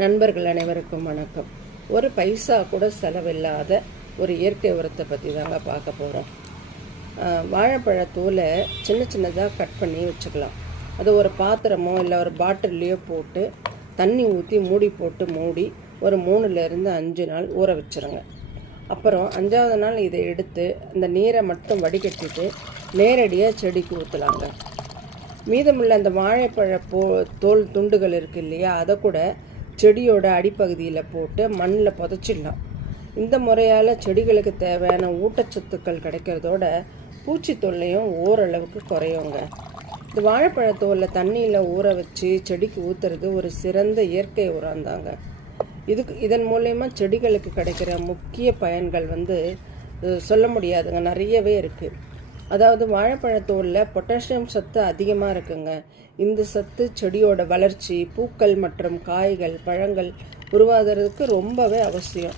நண்பர்கள் அனைவருக்கும் வணக்கம். ஒரு பைசா கூட செலவில்லாத ஒரு இயற்கை உரத்தை பற்றி தாங்க பார்க்க போகிறோம். வாழைப்பழத்தூளை சின்ன சின்னதாக கட் பண்ணி வச்சுக்கலாம். அது ஒரு பாத்திரமோ இல்லை ஒரு பாட்டில்லையோ போட்டு தண்ணி ஊற்றி மூடி ஒரு 3லேருந்து 5 நாள் ஊற வச்சுருங்க. அப்புறம் 5வது நாள் இதை எடுத்து அந்த நீரை மட்டும் வடிகட்டிட்டு நேரடியாக செடிக்கு ஊற்றலாங்க. மீதமுள்ள அந்த வாழைப்பழ தோல் துண்டுகள் இருக்குது இல்லையா, அதை கூட செடியோட அடிப்பகுதியில் போட்டு மண்ணில் புதைச்சிடலாம். இந்த முறையால் செடிகளுக்கு தேவையான ஊட்டச்சத்துக்கள் கிடைக்கிறதோட பூச்சி தொல்லையும் ஓரளவுக்கு குறையுங்க. இந்த வாழைப்பழத்தோலில் தண்ணியில் ஊற வச்சு செடிக்கு ஊற்றுறது ஒரு சிறந்த இயற்கை உரம் தாங்க. இதன் மூலயமா செடிகளுக்கு கிடைக்கிற முக்கிய பயன்கள் சொல்ல முடியாதுங்க, நிறையவே இருக்குது. அதாவது வாழைப்பழத்தோலில் பொட்டாசியம் சத்து அதிகமாக இருக்குங்க. இந்த சத்து செடியோட வளர்ச்சி, பூக்கள் மற்றும் காய்கள், பழங்கள் உருவாகிறதுக்கு ரொம்பவே அவசியம்.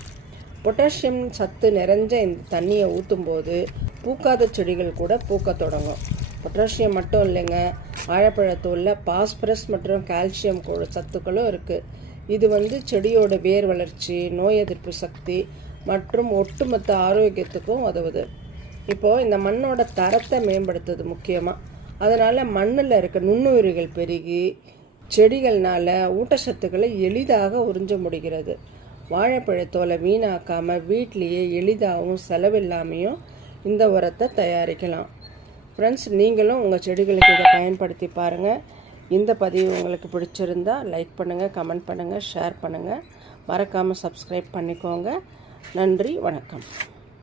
பொட்டாசியம் சத்து நிறைஞ்ச இந்த தண்ணியை ஊற்றும்போது பூக்காத செடிகள் கூட பூக்க தொடங்கும். பொட்டாசியம் மட்டும் இல்லைங்க, வாழைப்பழத்தோலில் பாஸ்பரஸ் மற்றும் கால்சியம் சத்துக்களும் இருக்குது. இது செடியோட வேர் வளர்ச்சி, நோய் எதிர்ப்பு சக்தி மற்றும் ஒட்டுமொத்த ஆரோக்கியத்துக்கும் உதவுது. இப்போது இந்த மண்ணோட தரத்தை மேம்படுத்துது முக்கியமாக. அதனால் மண்ணில் இருக்க நுண்ணுயிரிகள் பெருகி செடிகள்னால் ஊட்டச்சத்துக்களை எளிதாக உறிஞ்ச முடிகிறது. வாழைப்பழத்தோலை வீணாக்காமல் வீட்டிலேயே எளிதாகவும் செலவில்லாமையும் இந்த உரத்தை தயாரிக்கலாம். ஃப்ரெண்ட்ஸ், நீங்களும் உங்கள் செடிகளுக்கு இதை பயன்படுத்தி பாருங்கள். இந்த பதிவு உங்களுக்கு பிடிச்சிருந்தா லைக் பண்ணுங்கள், கமெண்ட் பண்ணுங்கள், ஷேர் பண்ணுங்கள். மறக்காமல் சப்ஸ்கிரைப் பண்ணிக்கோங்க. நன்றி, வணக்கம்.